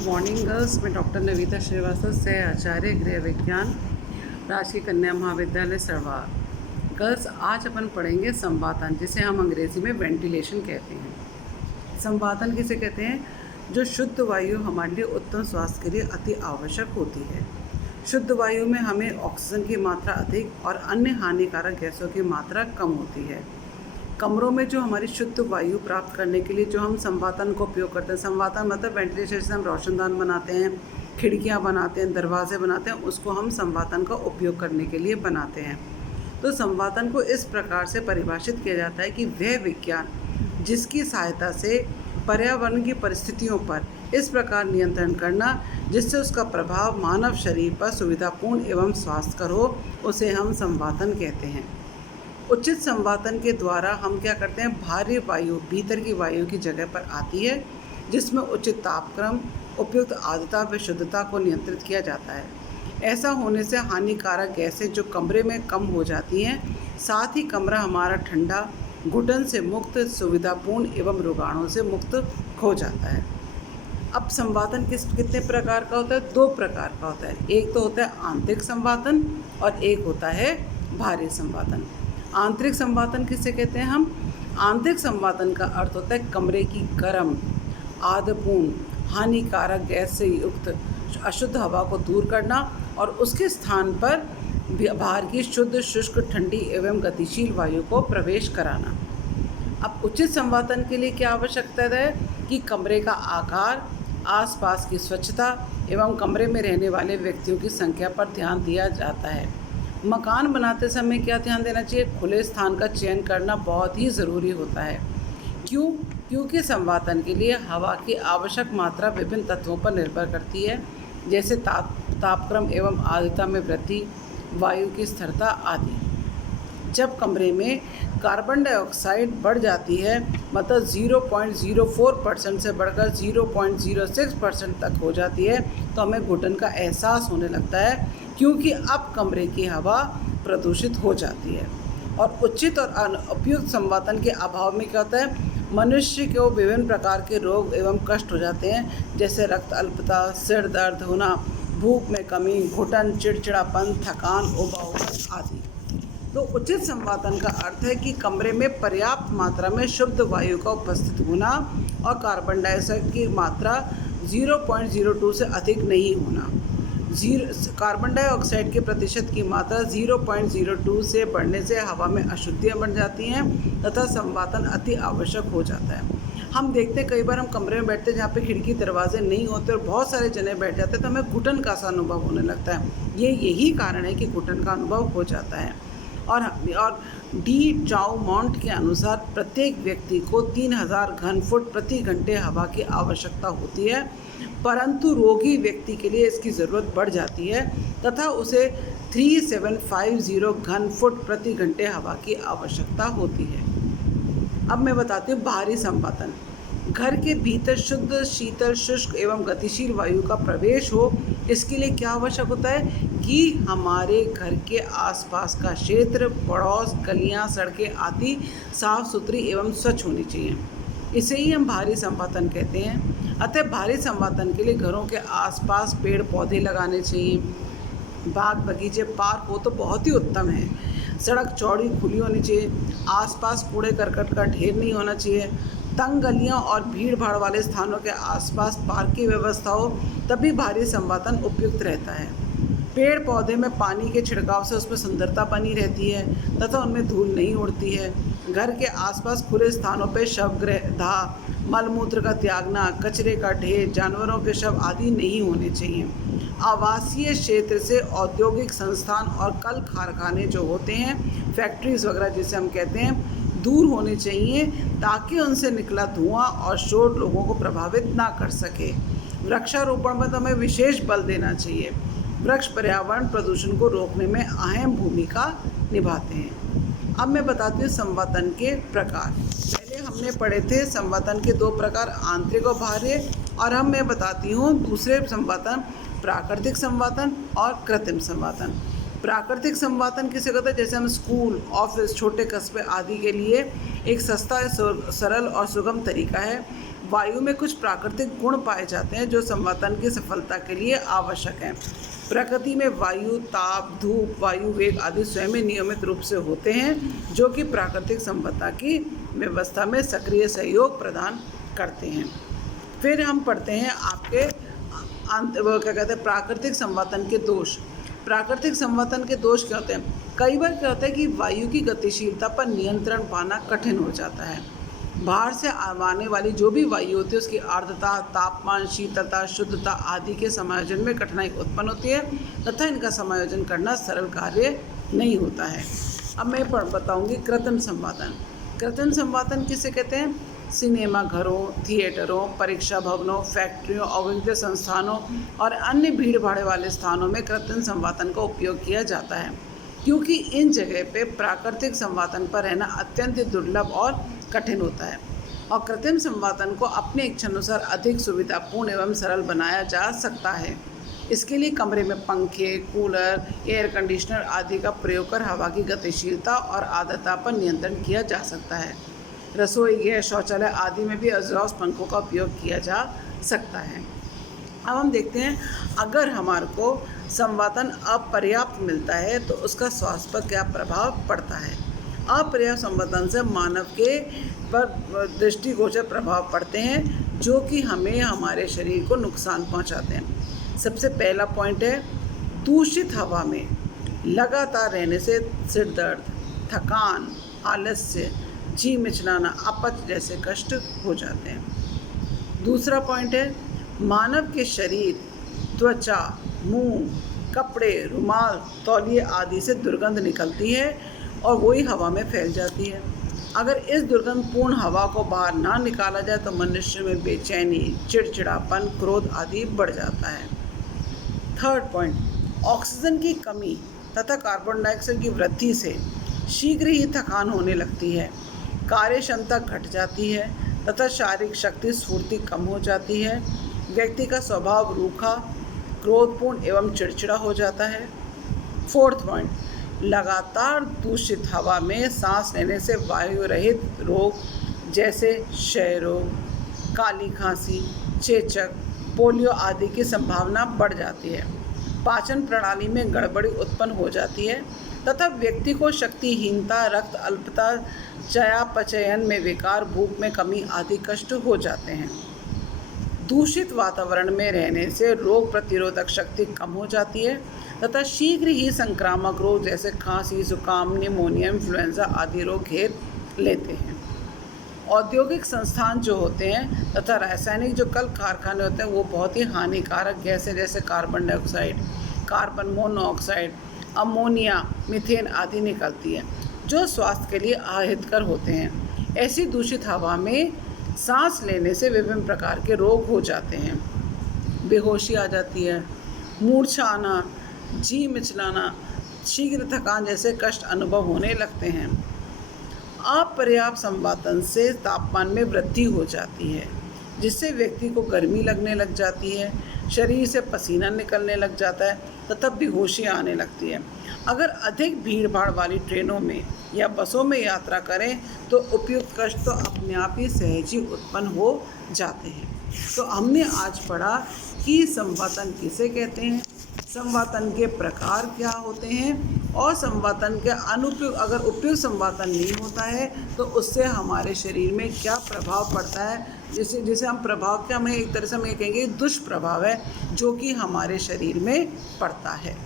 Good morning girls. मैं doctor Navita Srivastava से आचार्य गृह विज्ञान राजकीय कन्या महाविद्यालय सरवार। गर्ल्स, आज अपन पढ़ेंगे संवातन, जिसे हम अंग्रेज़ी में वेंटिलेशन कहते हैं। संवातन किसे कहते हैं? जो शुद्ध वायु हमारे लिए उत्तम स्वास्थ्य के लिए अति आवश्यक होती है। शुद्ध वायु में हमें ऑक्सीजन की मात्रा अधिक और अन्य हानिकारक गैसों की मात्रा कम होती है। कमरों में जो हमारी शुद्ध वायु प्राप्त करने के लिए जो हम संवातन का उपयोग करते हैं, संवातन मतलब वेंटिलेशन से हम रोशनदान बनाते हैं, खिड़कियां बनाते हैं, दरवाजे बनाते हैं, उसको हम संवातन का उपयोग करने के लिए बनाते हैं। तो संवातन को इस प्रकार से परिभाषित किया जाता है कि वह विज्ञान जिसकी सहायता से पर्यावरण की परिस्थितियों पर इस प्रकार नियंत्रण करना जिससे उसका प्रभाव मानव शरीर पर सुविधापूर्ण एवं स्वास्थ्यकर हो, उसे हम संवातन कहते हैं। उचित संवातन के द्वारा हम क्या करते हैं, बाहरी वायु भीतर की वायु की जगह पर आती है, जिसमें उचित तापक्रम, उपयुक्त आर्द्रता व शुद्धता को नियंत्रित किया जाता है। ऐसा होने से हानिकारक गैसें जो कमरे में कम हो जाती हैं, साथ ही कमरा हमारा ठंडा, घुटन से मुक्त, सुविधापूर्ण एवं रोगाणुओं से मुक्त हो जाता है। अब संवातन कितने प्रकार का होता है? 2 प्रकार का होता है। एक तो होता है आंतरिक संवातन और एक होता है बाहरी संवातन। आंतरिक संवातन किसे कहते हैं हम? आंतरिक संवातन का अर्थ होता है कमरे की गर्म, आर्द्रपूर्ण, हानिकारक गैस से युक्त अशुद्ध हवा को दूर करना और उसके स्थान पर बाहर की शुद्ध, शुष्क, ठंडी एवं गतिशील वायु को प्रवेश कराना। अब उचित संवातन के लिए क्या आवश्यकता है कि कमरे का आकार, आसपास की स्वच्छता एवं कमरे में रहने वाले व्यक्तियों की संख्या पर ध्यान दिया जाता है। मकान बनाते समय क्या ध्यान देना चाहिए? खुले स्थान का चयन करना बहुत ही ज़रूरी होता है। क्यों? क्योंकि संवातन के लिए हवा की आवश्यक मात्रा विभिन्न तत्वों पर निर्भर करती है, जैसे तापक्रम एवं आर्द्रता में वृद्धि, वायु की स्थिरता आदि। जब कमरे में कार्बन डाइऑक्साइड बढ़ जाती है, मतलब 0.04% से बढ़कर 0.06% तक हो जाती है, तो हमें घुटन का एहसास होने लगता है, क्योंकि अब कमरे की हवा प्रदूषित हो जाती है। और उचित और उपयुक्त संवातन के अभाव में क्या होता है? मनुष्य को विभिन्न प्रकार के रोग एवं कष्ट हो जाते हैं, जैसे रक्त अल्पता, सिर दर्द होना, भूख में कमी, घुटन, चिड़चिड़ापन, थकान, उबाऊपन आदि। तो उचित संवातन का अर्थ है कि कमरे में पर्याप्त मात्रा में शुद्ध वायु का उपस्थित होना और कार्बन डाइऑक्साइड की मात्रा 0.02 से अधिक नहीं होना। कार्बन डाइऑक्साइड के प्रतिशत की मात्रा 0.02 से बढ़ने से हवा में अशुद्धियाँ बढ़ जाती हैं तथा संवातन अति आवश्यक हो जाता है। हम देखते हैं कई बार हम कमरे में बैठते हैं जहाँ पे खिड़की दरवाजे नहीं होते और बहुत सारे जने बैठ जाते हैं, तो हमें घुटन का सा अनुभव होने लगता है। यही कारण है कि घुटन का अनुभव हो जाता है। और डी चाउमॉन्ट के अनुसार प्रत्येक व्यक्ति को 3000 घन फुट प्रति घंटे हवा की आवश्यकता होती है, परंतु रोगी व्यक्ति के लिए इसकी ज़रूरत बढ़ जाती है तथा उसे 3750 घन फुट प्रति घंटे हवा की आवश्यकता होती है। अब मैं बताती हूँ बाहरी संवातन। घर के भीतर शुद्ध, शीतल, शुष्क एवं गतिशील वायु का प्रवेश हो, इसके लिए क्या आवश्यक होता है कि हमारे घर के आसपास का क्षेत्र, पड़ोस, गलियाँ, सड़कें आदि साफ सुथरी एवं स्वच्छ होनी चाहिए। इसे ही हम बाहरी संवातन कहते हैं। अतः बाहरी संवातन के लिए घरों के आसपास पेड़ पौधे लगाने चाहिए, बाग बगीचे, पार्क हो तो बहुत ही उत्तम है। सड़क चौड़ी खुली होनी चाहिए, आसपास कूड़े करकट का ढेर नहीं होना चाहिए। तंग गलियां और भीड़ भाड़ वाले स्थानों के आसपास पार्क की व्यवस्था हो, तभी बाहरी संवातन उपयुक्त रहता है। पेड़ पौधे में पानी के छिड़काव से उसमें सुंदरता बनी रहती है तथा उनमें धूल नहीं उड़ती है। घर के आसपास खुले स्थानों पर शवगृह, दाह, मलमूत्र का त्यागना, कचरे का ढेर, जानवरों के शव आदि नहीं होने चाहिए। आवासीय क्षेत्र से औद्योगिक संस्थान और कल कारखाने जो होते हैं, फैक्ट्रीज वगैरह जिसे हम कहते हैं, दूर होने चाहिए ताकि उनसे निकला धुआं और शोर लोगों को प्रभावित ना कर सके। वृक्षारोपण में तो हमें विशेष बल देना चाहिए। वृक्ष पर्यावरण प्रदूषण को रोकने में अहम भूमिका निभाते हैं। अब मैं बताती हूँ संवातन के प्रकार। पहले हमने पढ़े थे संवातन के 2 प्रकार, आंतरिक और बाह्य, और अब मैं बताती हूँ दूसरे संवातन, प्राकृतिक संवातन और कृत्रिम संवातन। प्राकृतिक संवातन किसे कहते हैं? जैसे हम स्कूल, ऑफिस, छोटे कस्बे आदि के लिए एक सस्ता, सरल और सुगम तरीका है। वायु में कुछ प्राकृतिक गुण पाए जाते हैं जो संवातन की सफलता के लिए आवश्यक हैं। प्रकृति में वायु, ताप, धूप, वायु वेग आदि स्वयं ही नियमित रूप से होते हैं जो कि प्राकृतिक संवातन की व्यवस्था में सक्रिय सहयोग प्रदान करते हैं। फिर हम पढ़ते हैं आपके वो क्या कहते हैं, प्राकृतिक संवातन के दोष। प्राकृतिक संवातन के दोष क्या होते हैं? कई बार क्या होता है कि वायु की गतिशीलता पर नियंत्रण पाना कठिन हो जाता है। बाहर से आने वाली जो भी वायु होती है उसकी आर्द्रता, तापमान, शीतलता, शुद्धता आदि के समायोजन में कठिनाई उत्पन्न होती है तथा इनका समायोजन करना सरल कार्य नहीं होता है। अब मैं बताऊंगी कृत्रिम संवातन। कृत्रिम संवातन किसे कहते हैं? सिनेमा घरों, थिएटरों, परीक्षा भवनों, फैक्ट्रियों, औद्योगिक संस्थानों और अन्य भीड़ भाड़ वाले स्थानों में कृत्रिम संवातन का उपयोग किया जाता है, क्योंकि इन जगह पे प्राकृतिक संवातन पर रहना अत्यंत दुर्लभ और कठिन होता है और कृत्रिम संवातन को अपने इच्छानुसार अधिक सुविधापूर्ण एवं सरल बनाया जा सकता है। इसके लिए कमरे में पंखे, कूलर, एयर कंडीशनर आदि का प्रयोग कर हवा की गतिशीलता और आर्द्रता पर नियंत्रण किया जा सकता है। रसोई गृह, शौचालय आदि में भी एग्जॉस्ट पंखों का उपयोग किया जा सकता है। अब हम देखते हैं, अगर हमारे को संवातन अपर्याप्त मिलता है तो उसका स्वास्थ्य पर क्या प्रभाव पड़ता है। अपर्याप्त संवातन से मानव के पर दृष्टिगोचर प्रभाव पड़ते हैं जो कि हमें हमारे शरीर को नुकसान पहुंचाते हैं। सबसे पहला पॉइंट है, दूषित हवा में लगातार रहने से सिर दर्द, थकान, आलस्य, जी मिचलाना, अपच जैसे कष्ट हो जाते हैं। दूसरा पॉइंट है, मानव के शरीर, त्वचा, मुंह, कपड़े, रुमाल, तौलिए आदि से दुर्गंध निकलती है और वही हवा में फैल जाती है। अगर इस दुर्गंधपूर्ण हवा को बाहर ना निकाला जाए तो मनुष्य में बेचैनी, चिड़चिड़ापन, क्रोध आदि बढ़ जाता है। थर्ड पॉइंट, ऑक्सीजन की कमी तथा कार्बन डाइऑक्साइड की वृद्धि से शीघ्र ही थकान होने लगती है, कार्य क्षमता घट जाती है तथा शारीरिक शक्ति स्फूर्ति कम हो जाती है। व्यक्ति का स्वभाव रूखा, क्रोधपूर्ण एवं चिड़चिड़ा हो जाता है। फोर्थ पॉइंट, लगातार दूषित हवा में सांस लेने से वायु रहित रोग जैसे क्षय रोग, काली खांसी, चेचक, पोलियो आदि की संभावना बढ़ जाती है। पाचन प्रणाली में गड़बड़ी उत्पन्न हो जाती है तथा व्यक्ति को शक्तिहीनता, रक्त अल्पता, चयापचयन में विकार, भूख में कमी आदि कष्ट हो जाते हैं। दूषित वातावरण में रहने से रोग प्रतिरोधक शक्ति कम हो जाती है तथा शीघ्र ही संक्रामक रोग जैसे खांसी, जुकाम, निमोनिया, इन्फ्लुएंजा आदि रोग घेर लेते हैं। औद्योगिक संस्थान जो होते हैं तथा रासायनिक जो कल कारखाने होते हैं वो बहुत ही हानिकारक गैसें जैसे carbon dioxide, carbon monoxide, ammonia, methane आदि निकलती है जो स्वास्थ्य के लिए अहितकर होते हैं। ऐसी दूषित हवा में सांस लेने से विभिन्न प्रकार के रोग हो जाते हैं। बेहोशी आ जाती है, मूर्छा आना, जी मिचलाना, शीघ्र थकान जैसे कष्ट अनुभव होने लगते हैं। अपर्याप्त संवातन से तापमान में वृद्धि हो जाती है जिससे व्यक्ति को गर्मी लगने लग जाती है, शरीर से पसीना निकलने लग जाता है तथा बेहोशी आने लगती है। अगर अधिक भीड़ भाड़ वाली ट्रेनों में या बसों में यात्रा करें तो उपयुक्त कष्ट तो अपने आप ही सहज ही उत्पन्न हो जाते हैं। तो हमने आज पढ़ा कि संवातन किसे कहते हैं, संवातन के प्रकार क्या होते हैं और संवातन के अनुपयुक्त, अगर उपयुक्त संवातन नहीं होता है तो उससे हमारे शरीर में क्या प्रभाव पड़ता है, जिसे हम प्रभाव क्या, हमें एक तरह से हम ये कहेंगे दुष्प्रभाव है जो कि हमारे शरीर में पड़ता है।